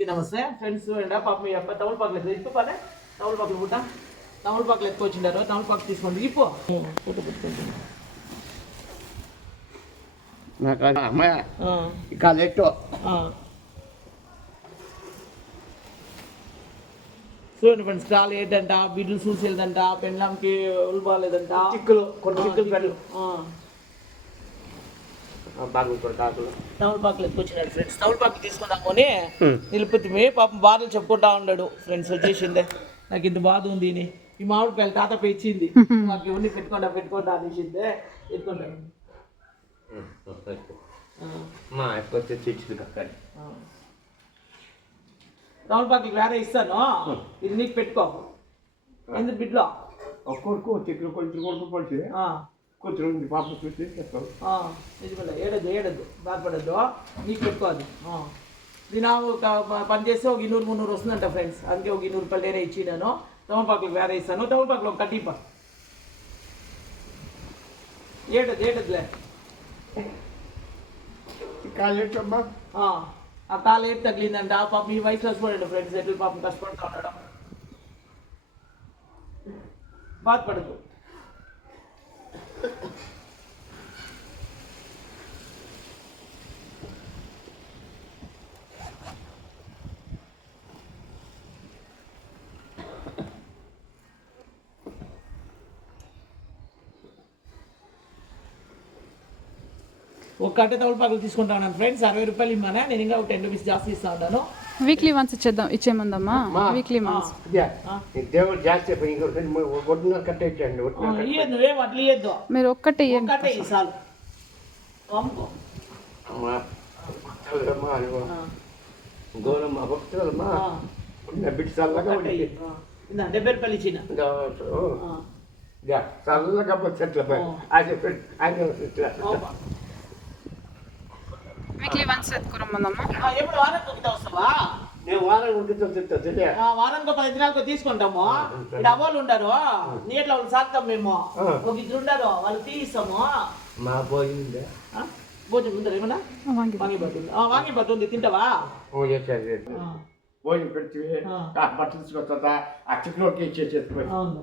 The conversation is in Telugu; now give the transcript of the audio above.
అందరికీ నమస్తే. ఫ్రెండ్స్ ఎండ పాప మీ అబ్బాయి తమలపాకులు ఎత్తు ఇప్పు పనే తమలపాకులు పుట్ట? తమలపాకులు ఎత్తుకొచ్చిండారు. తమలపాకు తీసుకోండి. ఇప్పు. పుట్టు పుట్టుకుంటుంది నాకు అమ్మాయ ఇక చూడండి ఫ్రెండ్స్ కాలు ఏంటంట? బిడ్డలు చూసేదంట పెళ్ళంకి ఒళ్ళు బాగాలేదంట చిక్కులు కొన్ని చిక్కులు తమలపాకులు ఎత్తుకొచ్చినాడు ఫ్రెండ్స్ తమలపాకు తీసుకుందాము అని నిలిపితే పాపం బాధలు చెప్పుకుంటా ఉన్నాడు ఫ్రెండ్స్ వచ్చేసిందే. నాకు ఇంత బాధ ఉంది అని ఈ మామిడికాయలు తాత పోయి ఇచ్చింది మాకు ఇవన్నీ పెట్టుకోండా పెట్టుకోండా అనేసిందే. కక్కాలి తమలపాకులు వేరే ఇస్తాను. ఇది నీకు పెట్టుకో. ఎందుకు బిడ్డలో ఒక్కొక్కరు చిక్కులు కొంచెం కొడుకు పడితే ఆ, కొంచెం పాప చూసి చెప్తారు ఆ, నిజమేలే ఏడద్దు ఏడద్దు బాధపడద్దు నీకు పెట్టుకోవాలి ఆ. దీని ఒక ప- పని చేస్తే ఒక ఇన్నూరు మున్నూరు వస్తుందంట ఫ్రెండ్స్ అందుకే ఒక ఇన్నూరు రూపాయలు వేరే ఇచ్చినాను తమలపాకులు వేరే ఇస్తాను తమలపాకులు ఒక కట్టిప ఏడద్దు ఏడద్దులే కాలు లెట్టు అమ్మా ఆ, ఆ కాలు ఏడు తగిలిందంట ఆ పాపం ఈ వయసులో చూడండి ఫ్రెండ్స్ ఎట్లు పాపం కష్టపడుతూ ఉండడం బాధపడదు ఒక కట్ట తమలపాకులు తీసుకుంటా ఉన్నాను ఫ్రెండ్స్ అరవై రూపాయలు ఇమ్మన్నా నేను ఇంకా ఒక టెన్ రూపీస్ జాస్తి ఇస్తా ఉన్నాను వీక్లీ వన్స్ ఇచ్చేద్దాం ఇచ్చేమందమ్మా వీక్లీ వన్స్ దేవుడు జాస్తి అయిపోయి ఇంకో రెండు మూడు ఒడ్డున కట్టేయండి ఒడ్డున ఇయ్యద్దు నువ్వేం అట్లా ఇయ్యద్దు. మీరు ఒక్కటే ఇయ్యండి ఒక్కటే ఈ చాలు. అమ్ముకో. గోరమ్మ భక్తులమ్మా ఆ, ఉన్న బిడ్డ చల్లగా ఒక్కటే ఇయ్యి. ఆ, ఇందా డెబ్బై రూపాయలు ఇచ్చిన. చల్లగా చెట్లపై ఆ. అది వన్స్ ఎత్తుకురమ్మందమ్మా ఆ, ఎప్పుడు వారానికి ఒకటి వస్తావా? నేను వారం ఉంటుంది చెప్తా తెలియ ఆ, వారానికి ఒక పది దినాలకు తీసుకుంటాము. ఇక్కడ అవ్వాలి ఉండరు. నీటిలో వాళ్ళు సాగుతాం మేము? ఆ. ఒక ఇద్దరు ఉండరు. వాళ్ళు తీయిస్తాము మా పోయిందా ఆ, భోజనం ఉందా ఏమన్నా? వాంగి వాంగి పట్టుంది ఆ, వాంగి పట్టుంది తింటావా? ఓ చేసేది ఆ, భోజనం పెడితే ఆ. ఆ బట్టలు తీసుకొస్తా ఆ చిక్కులోకి ఇచ్చేసేది అవును.